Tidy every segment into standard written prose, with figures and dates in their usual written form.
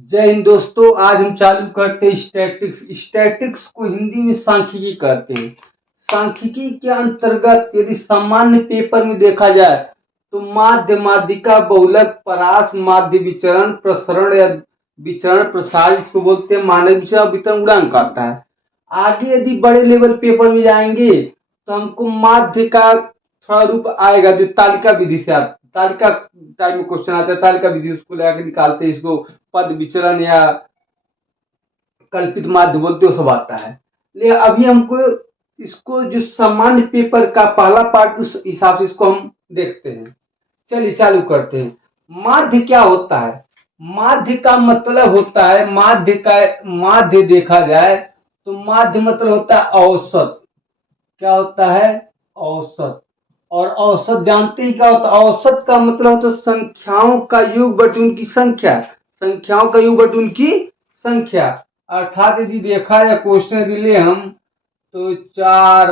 जय हिंद दोस्तों। आज हम चालू करते हैं स्टैटिक्स। स्टैटिक्स को हिंदी में सांख्यिकी कहते हैं। सांख्यिकी के अंतर्गत यदि सामान्य पेपर में देखा जाए तो माध्य, माध्यिका, बहुलक, परास, माध्य विचरण, प्रसरण या विचरण, प्रसार इसको बोलते हैं, मानक विचरण, वितरण, गुणांक आता है। आगे यदि बड़े लेवल पेपर में जाएंगे तो हमको माध्य का थोड़ा रूप आएगा जो तालिका विधि से आता, तालिका टाइप में क्वेश्चन आता है। तालिका विधि उसको लेकर निकालते हैं, इसको पद विचरण या कल्पित माध्य बोलते हो, सब आता है। लेकिन अभी हमको इसको जो सामान्य पेपर का पहला पार्ट उस हिसाब से इसको हम देखते हैं। चलिए चालू करते हैं। माध्य क्या होता है? माध्य का मतलब होता है, माध्य का माध्य देखा जाए तो माध्य मतलब होता है औसत। क्या होता है? औसत। और औसत जानते ही क्या होता है? औसत का मतलब होता है संख्याओं का योग बटे उनकी संख्या। संख्याओं का योग बटे उनकी संख्या। अर्थात यदि देखा जाए क्वेश्चन यदि ले हम तो 4,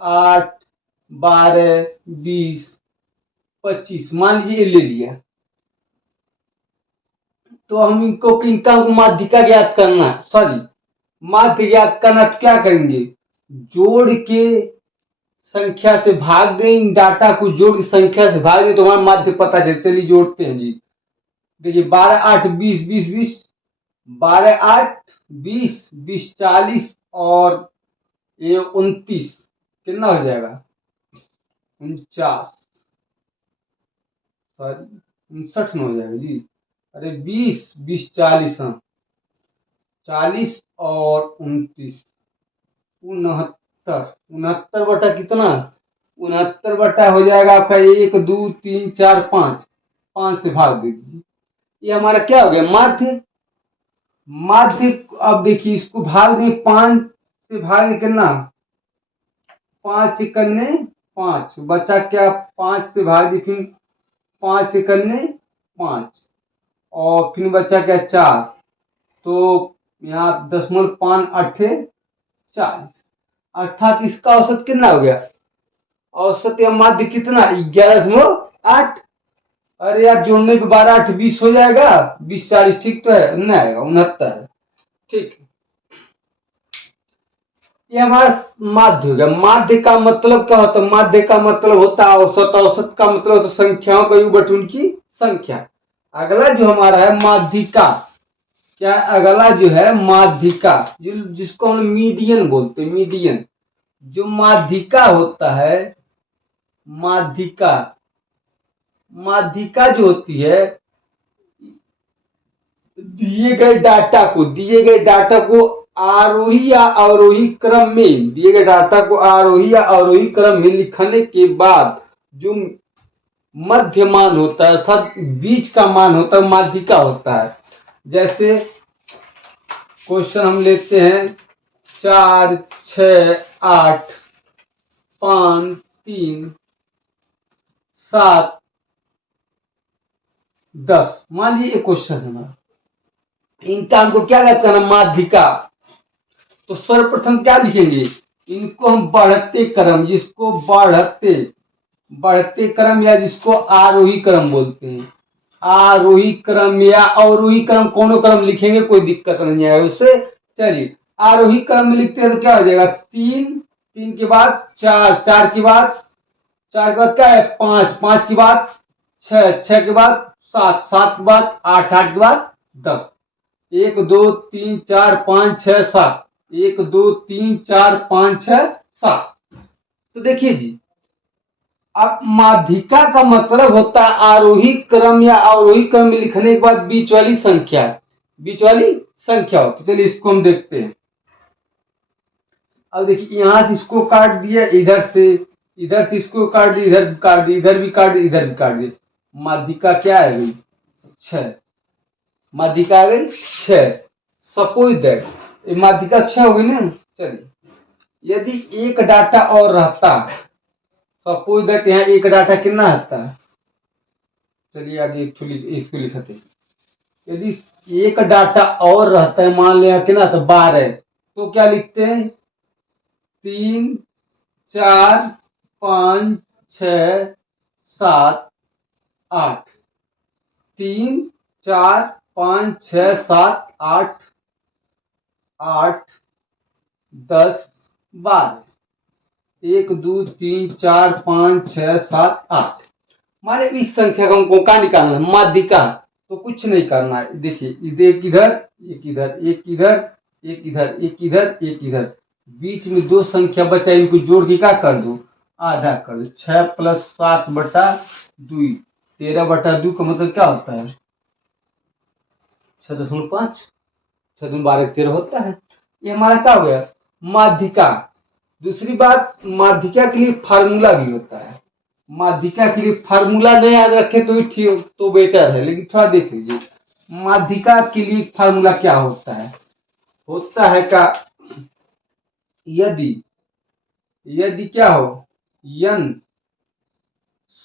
8, 12, 20, 25 मान लीजिए ले लिया, तो हम इनको इनका माध्यिका ज्ञात करना, सॉरी माध्य ज्ञात करना, तो क्या करेंगे? जोड़ के संख्या से भाग दें, इन डाटा को जोड़ के संख्या से भाग दें तो हमारा माध्य पता चले। चलिए जोड़ते हैं जी। देखिए 12, 8, 20, 20, 20, 12, 8, 20, 20, 40 और ये 29, कितना हो जाएगा? 49, सॉरी 59 में हो जाएगा जी। अरे 20, 20, 40, हाँ 40 और 29, 69। 69 बटा कितना? 69 बटा हो जाएगा आपका 1, 2, 3, 4, 5, 5 से भाग दे दीजिए। ये हमारा क्या हो गया? माध्य। माध्य। अब देखिए इसको भाग दें, 5 से भाग दें कितना? 5 इकन्ने 5 बचा क्या? 5 से भाग दी, फिर 5 इकन्ने 5 और फिर बचा क्या? 4। तो यहाँ 0.5 अट्ठे 40, अर्थात इसका औसत कितना हो गया? औसत या माध्य कितना? 11.8। अरे यार जोड़ने पे 12, 8, 20 हो जाएगा। 20, 40 ठीक तो है? नहीं आएगा, 69। ठीक, ये हमारा माध्य हो गया। माध्य का मतलब क्या होता है? माध्य का मतलब होता है औसत। औसत का मतलब होता है संख्याओं का योग बटे उनकी संख्या। अगला जो हमारा है माध्यिका। क्या? अगला जो है माध्यिका, जिसको हम मीडियन बोलते हैं। मीडियन। जो माध्यिका होता है, माध्यिका, माध्यिका जो होती है, दिए गए डाटा को आरोही या अवरोही क्रम में, दिए गए डाटा को आरोही या अवरोही क्रम में लिखने के बाद जो मध्य मान होता है अर्थात बीच का मान होता है, माध्यिका होता है। जैसे क्वेश्चन हम लेते हैं 4, 6, 8, 5, 3, 7, 10, मान लीजिए एक क्वेश्चन है हमारा। इनका हमको क्या कहते हैं? माध्यिका। तो सर्वप्रथम क्या लिखेंगे? इनको हम बढ़ते क्रम, जिसको बढ़ते बढ़ते क्रम या जिसको आरोही क्रम बोलते हैं, आरोही क्रम या अवरोही क्रम, कोनो क्रम लिखेंगे, कोई दिक्कत नहीं आएगा उससे। चलिए आरोही क्रम में लिखते हैं तो क्या हो जाएगा? 3, 3 के बाद 4, 4 के बाद, 4 के बाद क्या है? 5, 5 के बाद 6, 6 के बाद 7, 7 के बाद 8, 8 के बाद 10। 1, 2, 3, 4, 5, 6, 7, 1, 2, 3, 4, 5, 6, 7। तो देखिए जी, अब माध्यिका का मतलब होता है आरोही क्रम या अवरोही क्रम में लिखने के बाद बीच वाली संख्या, बीच वाली संख्या हो। तो चलिए इसको हम देखते हैं। अब देखिए यहां से इसको काट दिया, इधर से इसको काट दिया, इधर काट दिया, इधर भी काट दिया, इधर भी काट दिया। माध्यिका क्या है गई? 6। माध्यिका आ गई 6। सपोज दैट माध्यिका 6 हो गई ना। चलिए यदि एक डाटा और रहता, सपोज दैट यहाँ एक डाटा कितना आता है? चलिए आगे इसको लिखते हैं। यदि एक डाटा और रहता है, मान लिया कितना था? 12, तो क्या लिखते हैं? 3, 4, 5, 6, 7, 8, 3, 4, 5 6 7 8 8 10 12 1 2 3 4 5 6 7 8। हमारे इस संख्या का हमको क्या निकालना है? माध्यिका। तो कुछ नहीं करना है, देखिए एक इधर एक इधर एक इधर एक इधर एक इधर एक इधर, बीच में दो संख्या बचा, इनको जोड़ के क्या कर दो? आधा कर दो। 6 + 7/2, 13/2 का मतलब क्या होता है? 6.5, 6×12 = 13 होता है। ये हमारा क्या हो गया? माध्यिका। दूसरी बात, माध्यिका के लिए फार्मूला भी होता है। माध्यिका के लिए फार्मूला नहीं याद रखे तो भी ठीक, तो बेटर है, लेकिन थोड़ा देख लीजिए माध्यिका के लिए फार्मूला क्या होता है। होता है का, यदि यदि क्या हो, n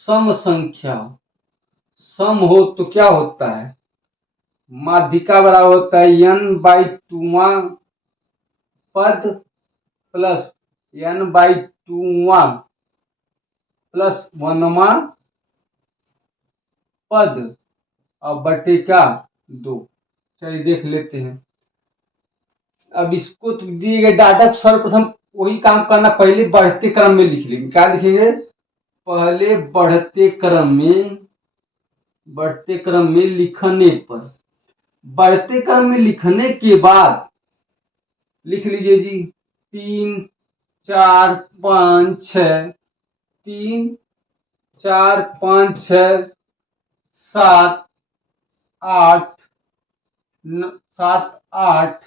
सम संख्या हो, सम हो तो क्या होता है? माध्यिका बराबर होता है n/2वां पद प्लस n/2वां प्लस 1वां पद और बटे का 2। चलिए देख लेते हैं। अब इसको तो दिए गए डाटा सर्वप्रथम वही काम करना, पहले बढ़ते क्रम में लिख लेंगे। क्या लिखेंगे? पहले बढ़ते क्रम में लिखने पर, बढ़ते क्रम में लिखने के बाद लिख लीजिए जी 3 4 5 6, 3 4 5 6 7 8 7 8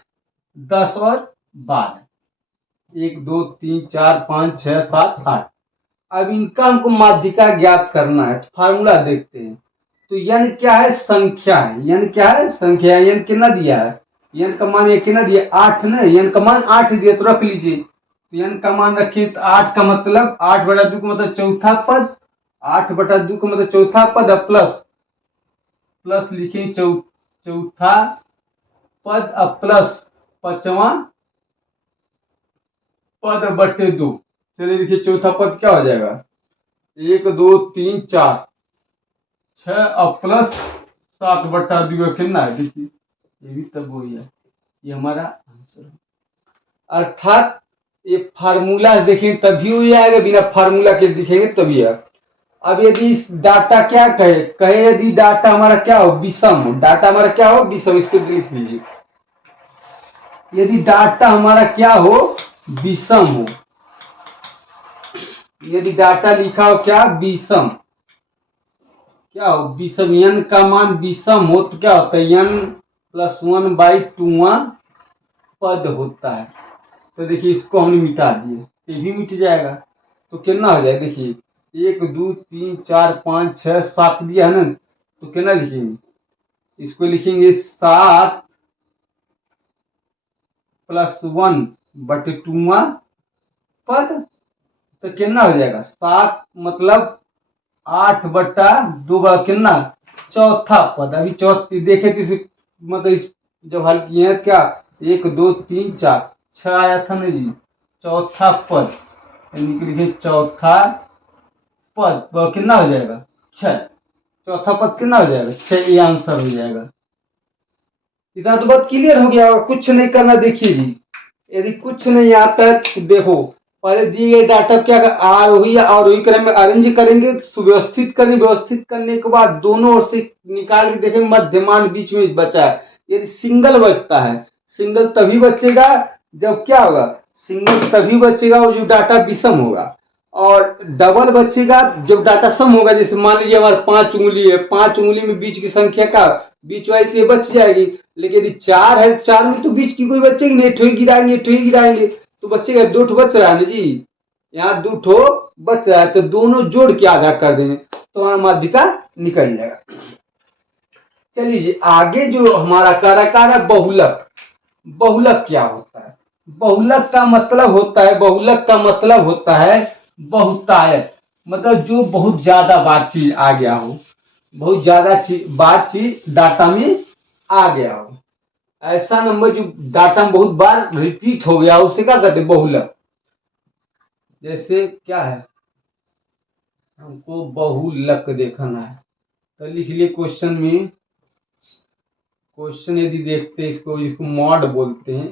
10 और 12, 1 2 3 4 5 6 7 8। अब इनका हमको माध्यिका ज्ञात करना है, तो फार्मूला देखते हैं। तो n क्या है? संख्या है। n क्या है? संख्या है। n कितना दिया है? n का मान ये कितना दिया? 8 न, n का मान 8 दिया, तो रख लीजिए। तो n का मान रखिए, तो 8 का मतलब 8/2 का मतलब चौथा पद, 8/2 का मतलब चौथा पद, प्लस प्लस लिखें चौथा पद प्लस 5वां पद बटे 2। चलिए देखिए चौथा पद क्या हो जाएगा? 1 2 3 4 6 और प्लस 7/2 कितना है? देखिए ये भी तब वही है, ये हमारा आंसर है। अर्थात ये फार्मूला देखेंगे तभी वही आएगा, बिना फार्मूला के दिखेंगे तभी आएगा। अब यदि इस डाटा क्या कहे कहे यदि डाटा हमारा क्या हो? विषम हो। डाटा हमारा क्या हो? विषम। इसको लिख लीजिए, यदि डाटा हमारा क्या हो? विषम हो। यदि डाटा लिखा हो क्या? विषम। क्या हो? विषम। n का मान विषम हो तो क्या होता है? n+1/2वां पद होता है। तो देखिए इसको हमने मिटा दिए, ये भी मिट जाएगा। तो कितना हो जाएगा? देखिए 1 2 3 4 5 6 7 दिया है ना, तो कितना लिखेंगे? इसको लिखेंगे 7 + 1/2वां पद। तो कितना हो जाएगा? 7 मतलब 8/2 का कितना? चौथा पद। अभी चौथी देखे तो इसे मतलब इस जब हल किए हैं क्या? 1 2 3 4 6 आया था ना जी, चौथा पद, यानी कि लिखे चौथा पद तो कितना हो जाएगा? 6। चौथा पद कितना हो जाएगा? 6। ये आंसर हो जाएगा। इतना तो बात क्लियर हो गया होगा, कुछ नहीं करना। देखिए जी, यदि कुछ नहीं आता है तो देखो, पहले दिए गए डाटा क्या आरोही या अवरोही क्रम में अरेंज करेंगे, सुव्यवस्थित करेंगे। व्यवस्थित करने के बाद दोनों ओर से निकाल के देखेंगे मध्यमान बीच में बचा है। यदि सिंगल बचता है, सिंगल तभी बचेगा जब क्या होगा? सिंगल तभी बचेगा और जो डाटा विषम होगा, और डबल बचेगा जब डाटा सम होगा। जैसे मान लीजिए हमारे 5 उंगली है, 5 उंगली में बीच की संख्या का बीच वाइज की बच जाएगी। लेकिन यदि 4 है, 4 में तो बीच की कोई बचेगी नहीं, ठोई गिराएंगे ठोई गिराएंगे तो बचेगा 2 ठो बच रहा है ना जी, यहाँ 2 ठो बच रहा है, तो दोनों जोड़ के आधा कर देंगे तो हमारा माध्यिका निकल जाएगा। चलिए जी, आगे जो हमारा कारक है बहुलक। बहुलक क्या होता है? बहुलक का मतलब होता है, बहुलक का मतलब होता है बहुतायत। मतलब जो बहुत ज्यादा बातचीत आ गया हो, बहुत ज्यादा बातचीत डाटा में आ गया हो, ऐसा नंबर जो डाटा में बहुत बार रिपीट हो गया, उसे क्या कहते हैं? बहुलक। जैसे क्या है, हमको बहुलक देखना है तो लिख लिए क्वेश्चन में, क्वेश्चन यदि देखते हैं इसको, जिसको मॉड बोलते हैं,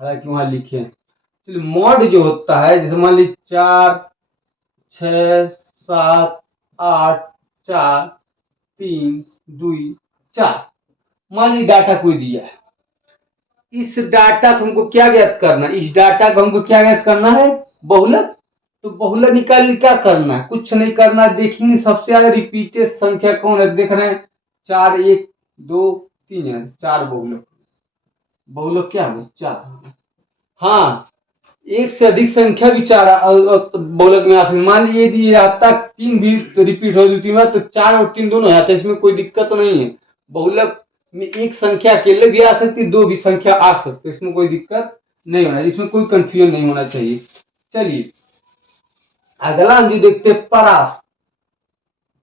हालांकि वहां लिखे हैं। चलिए, मॉड जो होता है, जैसे मान लीजिए 4 6 7 8 4 3 2 4, मान लीजिए डाटा कोई दिया है। इस डाटा को हमको क्या ज्ञात करना है? इस डाटा को हमको क्या ज्ञात करना है? बहुलक। तो बहुलक निकालने क्या करना है? कुछ नहीं करना है। देखेंगे सबसे ज्यादा रिपीटेड संख्या कौन है, देख रहे हैं 4 1 2 3 है, 4 बहुलक। बहुलक क्या है? 4। हाँ, एक से अधिक संख्या भी 4 बहुलक में आती है। मान लीजिए यदि आता 3 भी तो रिपीट हो जाती है, तो 4 और 3 दोनों आते हैं, इसमें कोई दिक्कत तो नहीं है। बहुलक में एक संख्या अकेले भी आ सकती है, दो भी संख्या आ सकती है, इसमें कोई दिक्कत नहीं होना, इसमें कोई कंफ्यूजन नहीं होना चाहिए। चलिए, अगला हम जो देखते हैं परास।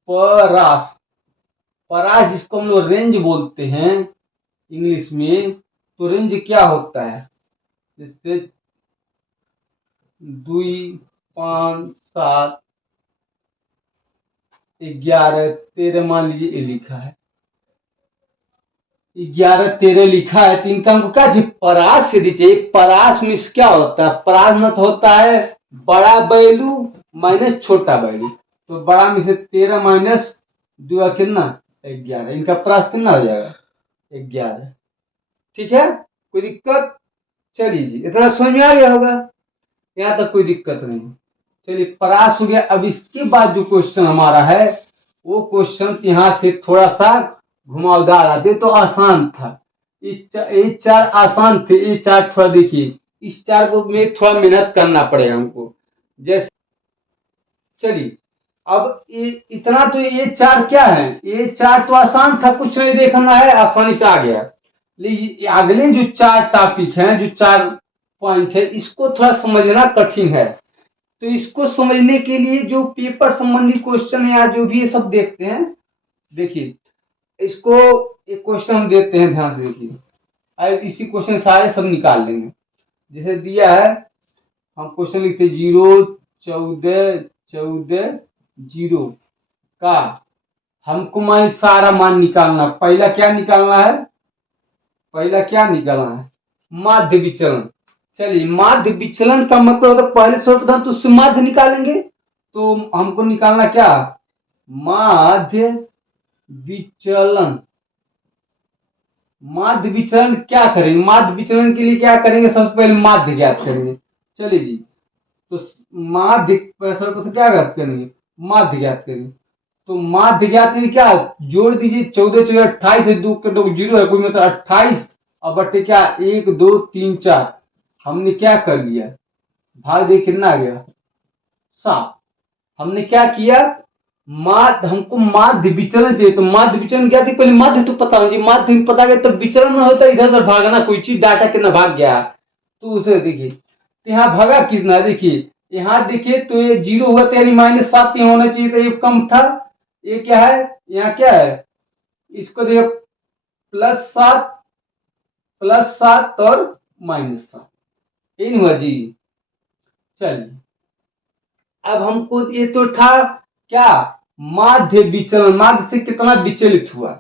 परास, परास जिसको हम लोग रेंज बोलते हैं इंग्लिश में, तो रेंज क्या होता है? जैसे 2 5 7 11 13 मान लीजिए ये लिखा है, 11 13 लिखा है, तो इनका हमको क्या चाहिए? परास से दीजिए। परास में क्या होता है? परास मत होता है बड़ा वैल्यू माइनस छोटा वैल्यू। तो बड़ा में से 13 माइनस 2 कितना? 11। इनका परास कितना हो जाएगा? 11। ठीक है, कोई दिक्कत? चलिए जी, इतना समझ में आ गया होगा, यहाँ तक कोई दिक्कत नहीं। चलिए, परास हो गया। अब इसके बाद जो क्वेश्चन हमारा है, वो क्वेश्चन यहाँ से थोड़ा सा घुमावदार आते, तो आसान था। ये 4 आसान थे, ये 4 थोड़ा देखिए, इस 4 को में थोड़ा मेहनत करना पड़ेगा हमको। जैसे चलिए, अब ये इतना तो ये 4 क्या है? ये 4 तो आसान था, कुछ नहीं देखना है, आसानी से आ गया। लेकिन अगले जो 4 टॉपिक हैं, जो 4 पॉइंट है, इसको थोड़ा समझना कठिन है। तो इसको समझने के लिए जो पेपर संबंधी क्वेश्चन है या जो भी ये सब देखते हैं, देखिए इसको एक क्वेश्चन हम देते हैं, ध्यान से देखिए। इसी क्वेश्चन सारे सब निकाल लेंगे। जैसे दिया है, हम क्वेश्चन लिखते 0 14 14 0 का हमको मान सारा मान निकालना। पहला क्या निकालना है? पहला क्या निकालना है? माध्य विचलन। चलिए, माध्य विचलन का मतलब होता है, पहले सर्वप्रथम तो उससे माध्य निकालेंगे। तो हमको निकालना क्या? माध्य विचलन। माध्य विचलन क्या करेंगे? माध्य विचलन के लिए क्या करेंगे? सबसे पहले माध्य ज्ञात करेंगे। चलिए जी, तो माध्य सर्वप्रथम क्या ज्ञात करेंगे? माध्य ज्ञात करेंगे। तो माध्य ज्ञात करेंगे, क्या जोड़ दीजिए, 14 14 28 है, 2 के 2 0 है, कोई मतलब 28 और बटे क्या 1 2 3 4। हमने क्या कर लिया? भाग दे, कितना आ गया? 7। हमने क्या किया? माध्य, हमको माध्य विचलन चाहिए। तो माध्य विचलन क्या थी? पहले माध्य तो पता होगी, माध्य पता गया तो विचलन ना होता, इधर उधर भागना, कोई चीज डाटा कितना भाग गया। तो उसे देखिए, तो यहाँ भागा कितना, देखिए यहाँ देखिए, तो ये 0 हुआ तो यानी -7 यहाँ होना चाहिए, तो ये कम था। ये क्या है? यहाँ क्या है? इसको देखिए, +7 +7 और -7, ये नहीं हुआ जी। चलिए, अब हमको ये तो था क्या? माध्य विचलन, माध्य से कितना विचलित हुआ।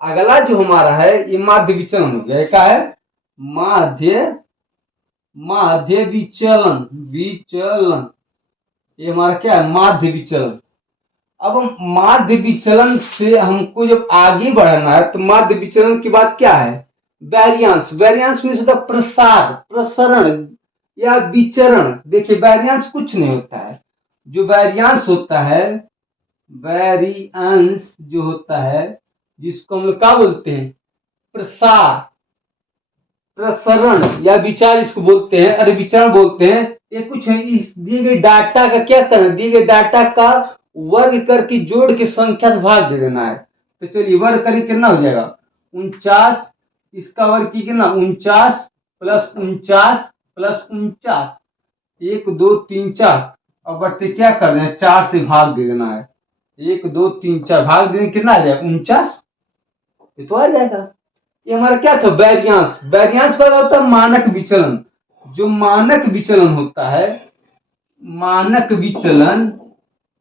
अगला जो हमारा है, ये माध्य विचलन हो गया। क्या है? माध्य, माध्य विचलन। विचलन, ये हमारा क्या है? माध्य विचलन। अब हम माध्य विचलन से हमको जब आगे बढ़ना है, तो माध्य विचलन के बाद क्या है? वैरियांस। वैरियांस में होता प्रसार, प्रसरण या विचरण। देखिए, वैरियांस कुछ नहीं होता है। जो वैरियांस होता है, वैरियांस जो होता है, जिसको हम लोग क्या बोलते हैं? प्रसार, प्रसरण या विचार इसको बोलते हैं, अरे विचरण बोलते हैं। ये कुछ है, इस दिए गए डाटा का क्या करना? दिए गए डाटा का वर्ग करके जोड़ के संख्या से भाग दे देना है। तो चलिए, वर्ग करें, कितना हो जाएगा? 49। इसका वर्ग की कितना? 49 + 49 + 49, 1 2 3 4 और बट्टे क्या कर देना? 4 से भाग दे देना है। 1 2 3 4 भाग देने कितना आ जाएगा? 49। ये तो आ जाएगा। ये हमारा क्या था? वैरियांस। वैरियांस का होता है मानक विचलन। जो मानक विचलन होता है, मानक विचलन,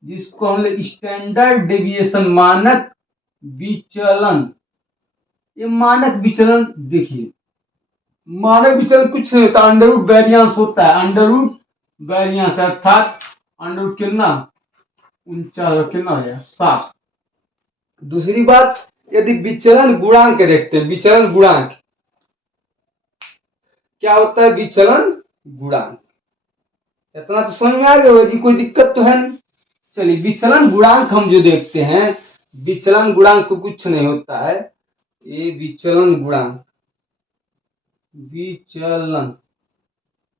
जिसको हम लोग स्टैंडर्ड डेविएशन, मानक विचलन, ये मानक विचलन देखिए, मानक विचलन कुछ नहीं होता, अंडर रूट वेरियांस होता है, अंडर रूट वेरियांस अर्थात अंडर रूट कितना 49 कितना हो गया 7। दूसरी बात, यदि विचलन गुणांक देखते हैं, विचलन गुणांक क्या होता है, विचलन गुणांक, इतना तो समझ में आ गया होगा जी, कोई दिक्कत तो है नहीं। चलिए विचलन गुणांक हम जो देखते हैं, विचलन गुणांक तो कुछ नहीं होता है, ये विचलन गुणांक, विचलन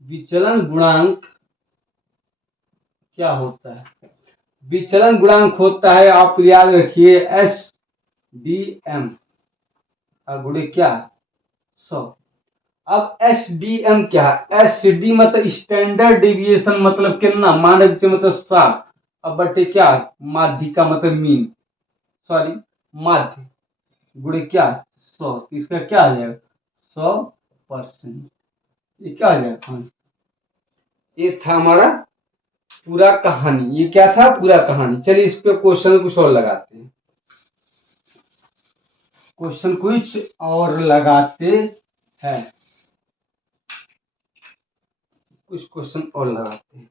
विचलन गुणांक क्या होता है, विचलन गुणांक होता है, आप याद रखिए एस डी एम गुणे क्या 100। अब एस डी एम क्या है, एस डी मतलब स्टैंडर्ड डेविएशन मतलब कितना, मानक मतलब 7, अब बटे क्या माध्यिका मतलब मीन, सॉरी माध्य गुणे क्या 100, इसका क्या आ जाएगा 100%, ये क्या आ जाएगा। ये था हमारा पूरा कहानी, ये क्या था पूरा कहानी। चलिए इस पे क्वेश्चन कुछ और लगाते हैं, क्वेश्चन कुछ और लगाते हैं, कुछ क्वेश्चन और लगाते हैं।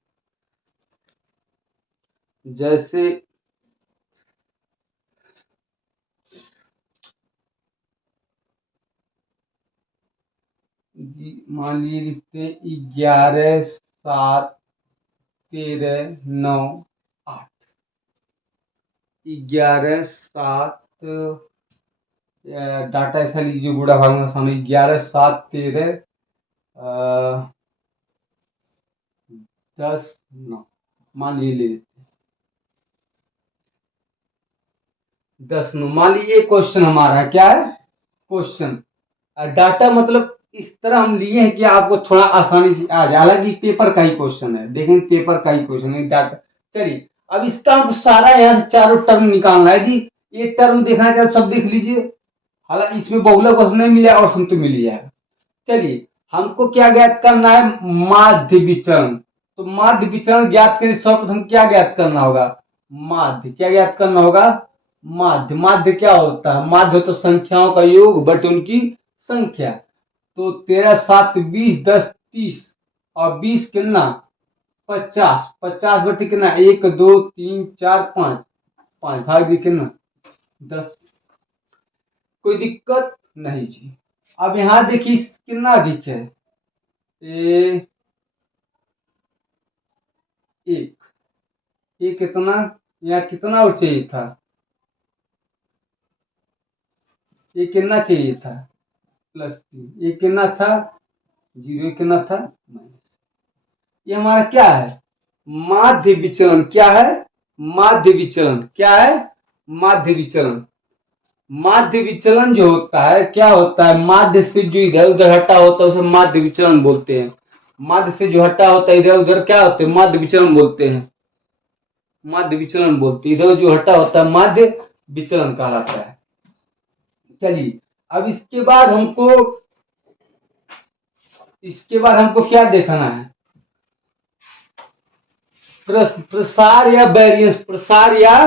जैसे मान लीजिए लिखते हैं 11 7 13 9 8, 11 7 डाटा ऐसा लीजिए बूढ़ा भाग में सामने 11 7 13 10 9, मान लीजिए 10 9, मान लीजिए क्वेश्चन हमारा क्या है, क्वेश्चन डाटा मतलब इस तरह हम लिए हैं कि आपको थोड़ा आसानी से आ जाए, हालांकि पेपर का ही क्वेश्चन है, देखें पेपर का ही क्वेश्चन है डाटा। चलिए अब इसका हम सारा यहाँ से चारों टर्म निकालना है जी, एक टर्म देखना है सब देख लीजिए, हालांकि इसमें बहुलक क्वेश्चन नहीं मिला और सम तो मिल जाएगा। चलिए हमको क्या ज्ञात करना है, माध्य विचलन, तो माध्य विचलन ज्ञात करने सर्वप्रथम क्या ज्ञात करना होगा, माध्य, क्या ज्ञात करना होगा माध्य। माध्य क्या होता है, माध्य तो संख्याओं का योग बटे उनकी संख्या, तो 13 7 20 10 30 और 20 कितना 50, 50 बटे कितना 1 2 3 4 5, 5 भाग भी कितना 10, कोई दिक्कत नहीं जी। अब यहां देखिए कितना अधिक है, एक, ये कितना, यहाँ कितना और चाहिए था, ये कितना चाहिए था +3, ये कितना था 0, कितना था माइनस। ये हमारा क्या है माध्य विचलन, क्या है माध्य विचलन, क्या है माध्य विचलन। माध्य विचलन जो होता है क्या होता है, माध्य से जो इधर उधर हटा होता है उसे माध्य विचलन बोलते हैं, माध्य से जो हटा होता है इधर उधर क्या होते हैं माध्य विचलन बोलते हैं, माध्य विचलन बोलते हैं, इधर जो हटा होता है माध्य विचलन कहलाता है। चलिए अब इसके बाद हमको क्या देखना है, प्रसार या वेरिएंस, प्रसार या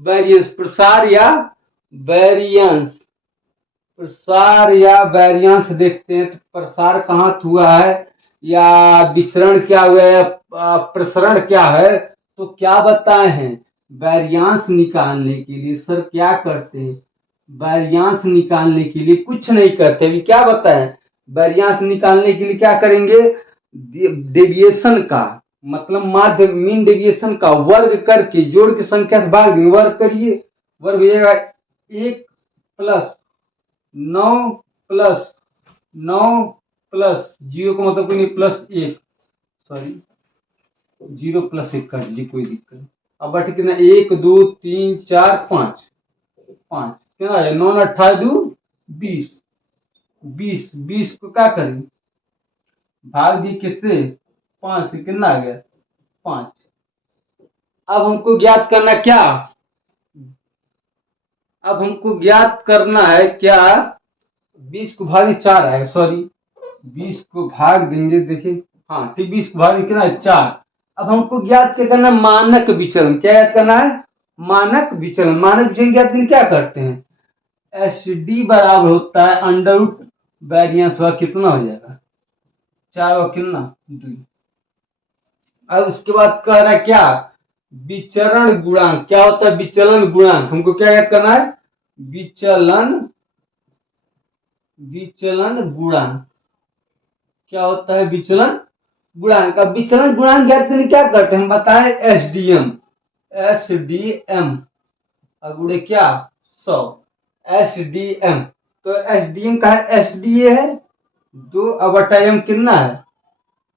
वेरिएंस, प्रसार या वेरिएंस, प्रसार या वेरिएंस देखते हैं। तो प्रसार कहाँ हुआ है या विचरण क्या हुआ है, प्रसरण क्या है, तो क्या बताए हैं वेरिएंस निकालने के लिए सर क्या करते हैं, वेरिएंस निकालने के लिए कुछ नहीं करते, अभी क्या बताएं वेरिएंस निकालने के लिए क्या करेंगे, डेविएशन का मतलब माध्य मीन डेविएशन का वर्ग करके जोड़ के संख्या से भाग देंगे, वर्ग करिए, वर्ग हो जाएगा 1 + 9 + 9 + 0 का मतलब कोई नहीं +1, सॉरी 0 + 1 कर लीजिए कोई दिक्कत नहीं। अब बटे कितना 1 2 3 4 5, 5 कितना है 9 28 2 20, 20 20 को क्या करें भाग दी किससे 5 से, कितना आ गया 5। अब हमको ज्ञात करना क्या, अब हमको ज्ञात करना है क्या, 20 को भाग 4 आएगा, सॉरी 20 को भाग देंगे, देखिए हाँ ठीक 20 को भाग कितना है 4। अब हमको ज्ञात क्या करना है मानक विचलन, क्या ज्ञात करना है मानक विचलन। मानक विचलन ज्ञात करने क्या करते हैं, एच डी बराबर होता है अंडर रूट वेरियंस हुआ कितना हो जाएगा 4 और कितना 2। अब उसके बाद कह रहा है क्या विचरण गुणांक क्या होता है विचलन गुणांक हमको क्या याद करना है विचलन विचलन गुणांक क्या होता है विचलन गुणांक। अब विचलन गुणांक ज्ञात करने क्या करते हैं हम बताए एस डी एम अब उड़े क्या 100 एस डी एम। तो एसडीएम का है एसडीए है 2 अब बटा एम कितना है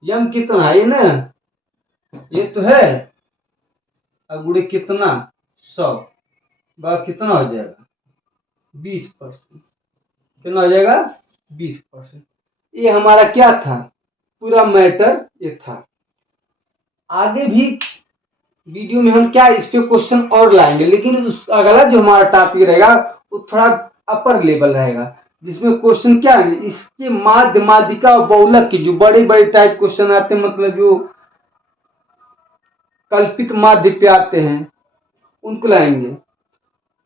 एम कितना है ये ना ये तो है अब उड़े कितना 100 बार कितना हो जाएगा 20%। कितना हो जाएगा 20%। ये हमारा क्या था पूरा मैटर ये था। आगे भी वीडियो में हम क्या इस पे क्वेश्चन और लाएंगे लेकिन उस अगला जो हमारा टॉपिक रहेगा वो थोड़ा अपर लेवल रहेगा जिसमें क्वेश्चन क्या है इसके माध्य माध्यिका और बहुलक की जो बड़े बड़े टाइप क्वेश्चन आते हैं मतलब जो कल्पित माध्य पे आते हैं उनको लाएंगे।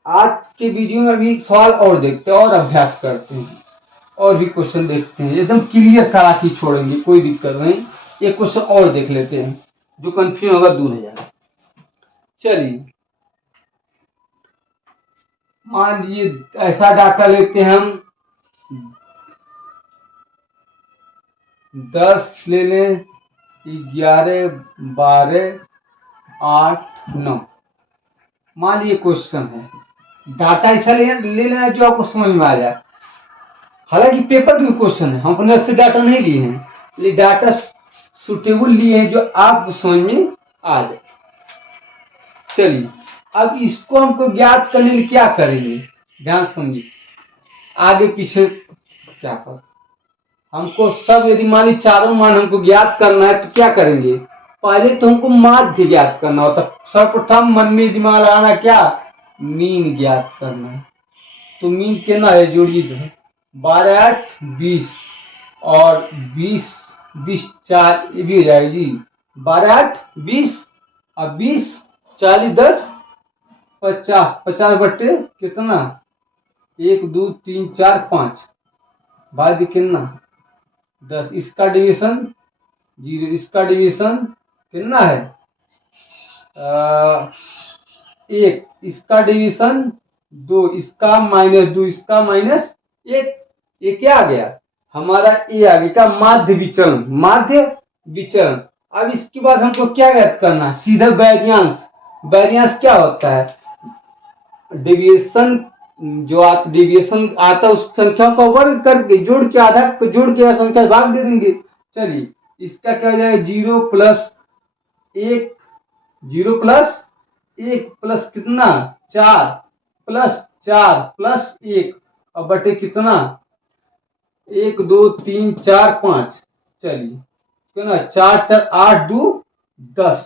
आज के वीडियो में भी सवाल और देखते हैं और अभ्यास करते हैं और भी क्वेश्चन देखते हैं एकदम क्लियर करा के छोड़ेंगे कोई दिक्कत नहीं। एक क्वेश्चन और देख लेते हैं जो कंफ्यूजन होगा दूर हो जाएगा। चलिए मान लीजिए ऐसा डाटा लेते हैं हम 10 ले लें 11 12 8 9 मान लीजिए क्वेश्चन है डाटा ऐसा ले लेना जो आपको समझ में आ जाए। हालांकि पेपर में क्वेश्चन है हम अपने अलग से डाटा नहीं लिए हैं ये डाटा सुटेबल लिए हैं जो आपको समझ में आ जाए। चलिए अब इसको हमको ज्ञात करने के लिए क्या करेंगे ध्यान समझिए आगे पीछे क्या कर हमको सब यदि मान ली चारों मान हमको ज्ञात करना है तो क्या करेंगे पहले तो हमको माध्य ज्ञात करना होता सर्वप्रथम मन में दिमाग लगाना क्या मीन ज्ञात करना है। तो मीन कितना है जोड़िए जो है 12 8 20 और 20 20 4 ये भी हो जाएगा जी 12 8 20 और 20 40 10 50 50 बट्टे कितना 1 2 3 4 5 बाद कितना 10 इसका डिवीजन 0 इसका डिवीजन कितना है 1 इसका डिवीजन 2 इसका -2 इसका -1 ये क्या आ गया हमारा ये आ गया का माध्य विचरण। अब इसके बाद हमको क्या याद करना सीधा वैरियांश वैरियांश क्या होता है डेविएशन जो डेविएशन आता है उस संख्या को वर्ग करके जोड़ के आधा को जोड़ के संख्या भाग दे देंगे। चलिए इसका क्या हो जाएगा 0 प्लस 1 0 प्लस 1 प्लस कितना 4 प्लस 4 प्लस 1 और बटे कितना 1 2 3 4 5 चलिए कितना 4 4 8 2 10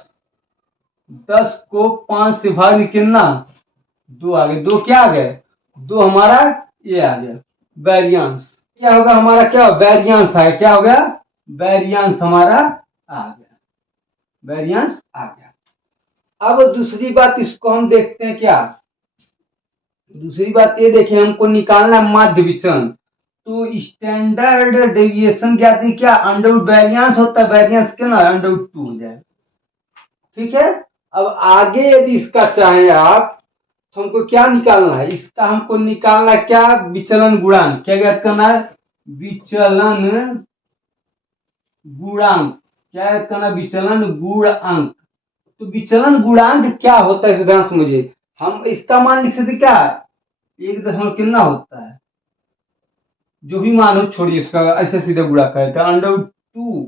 10 को 5 से भाग कितना 2 आ गए 2 क्या आ गए 2 हमारा ये आ गया वैरियांश क्या होगा हमारा क्या वैरियांश है क्या हो गया वैरियांश हमारा आ गया वैरियांश आ गया। अब दूसरी बात इसको हम देखते हैं क्या दूसरी बात ये देखें हमको निकालना माध्य विचरण तो स्टैंडर्ड डेविएशन क्या थी क्या अंडर वैरियांश होता है वैरियांश क्या ना अंडर 2 हो जाए ठीक है। अब आगे यदि इसका चाहे आप तो हमको क्या निकालना है इसका हमको निकालना क्या विचलन गुणांक क्या ज्ञात करना है विचलन गुणांक क्या ज्ञात करना विचलन गुणांक। तो विचलन गुणांक क्या होता है ध्यान समझिए हम इसका मान लिख सकते क्या 1 कितना होता है जो भी मान हो छोड़िए इसका ऐसे सीधे गुणा करते अंडर 2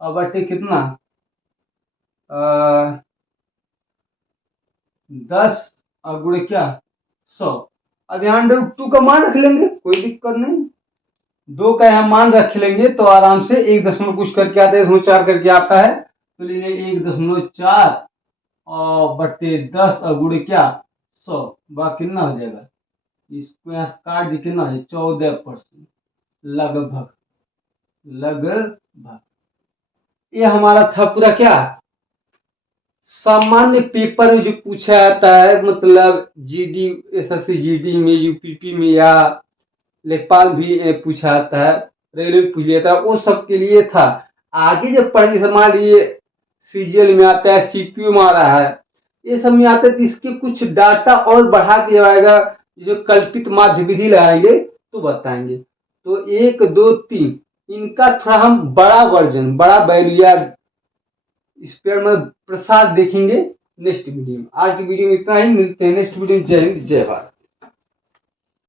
और बटे कितना 10 और गुणे क्या 100। अब यहाँ अंडर 2 का मान रख लेंगे कोई दिक्कत नहीं 2 का यहाँ मान रख लेंगे तो आराम से 1 कुछ करके आता है 1.4 करके आता है तो लीजिए 1.4 और बटे 10 और गुणे क्या 100 बाकी कितना हो जाएगा इसको यहाँ काट दी कितना है 14% लगभग लगभग ये हमारा था पूरा क्या सामान्य पेपर में जो पूछा जाता है, मतलब जीडी, एसएससी जीडी में, यूपीपी में, या लेखपाल भी पूछा जाता है, रेलवे पूछ लिया था, वो सब के लिए था। आगे जब पढ़े, जैसे मान लीजिए सीजीएल में आता है, सीपीयू में आ रहा है, ये सब में आता है, तो इसके कुछ डाटा और बढ़ा के आएगा, जो कल्पित माध्य विधि लगाएंगे तो बताएंगे। तो 1 2 3 इनका थोड़ा हम बड़ा वर्जन, बड़ा वैल्यू या इस पर में प्रसाद देखेंगे नेक्स्ट वीडियो में। आज की वीडियो में इतना ही, मिलते हैं नेक्स्ट वीडियो में। जय हिंद, जय भारत।